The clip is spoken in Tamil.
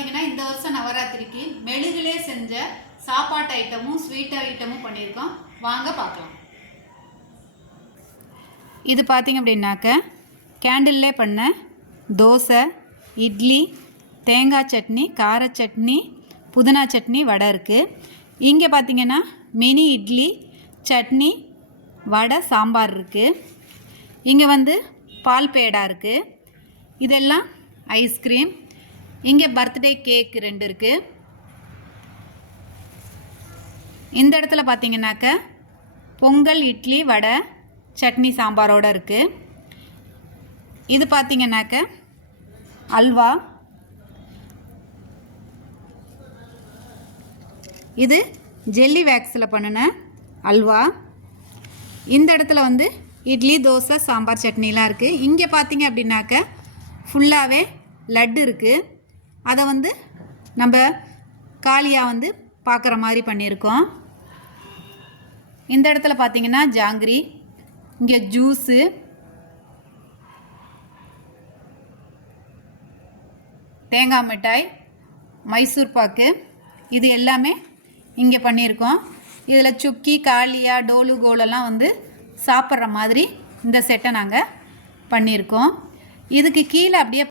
பார்த்தீங்கன்னா இந்த வருஷம் நவராத்திரிக்கு மெழுகுலே செஞ்ச சாப்பாட்டு ஐட்டமும் ஸ்வீட் ஐட்டமும் பண்ணியிருக்கோம். வாங்க பார்க்கலாம். இது பார்த்தீங்க அப்படின்னாக்க கேண்டில்லே பண்ண தோசை, இட்லி, தேங்காய் சட்னி, கார சட்னி, புதினா சட்னி, வடை இருக்குது. இங்கே பார்த்தீங்கன்னா மினி இட்லி, சட்னி, வடை, சாம்பார் இருக்குது. இங்கே வந்து பால் பேடா இருக்குது. இதெல்லாம் ஐஸ்கிரீம். இங்கே பர்த்டே கேக் 2 இருக்குது. இந்த இடத்துல பார்த்தீங்கன்னாக்க பொங்கல், இட்லி, வடை, சட்னி, சாம்பாரோடு இருக்குது. இது பார்த்தீங்கன்னாக்க அல்வா. இது ஜெல்லி வேக்ஸில் பண்ணின அல்வா. இந்த இடத்துல வந்து இட்லி, தோசை, சாம்பார், சட்னிலாம் இருக்குது. இங்கே பார்த்தீங்க அப்படின்னாக்க ஃபுல்லாகவே லட்டு இருக்குது. அதை வந்து நம்ம காலியாக வந்து பார்க்குற மாதிரி பண்ணியிருக்கோம். இந்த இடத்துல பார்த்தீங்கன்னா ஜாங்கிரி, இங்கே ஜூஸு, தேங்காய் மிட்டாய், மைசூர் பாக்கு, இது எல்லாமே இங்கே பண்ணியிருக்கோம். இதில் சுக்கி, காளியா, டோலு, கோலெல்லாம் வந்து சாப்பிட்ற மாதிரி இந்த செட்டை நாங்கள் பண்ணியிருக்கோம். இதுக்கு கீழே அப்படியே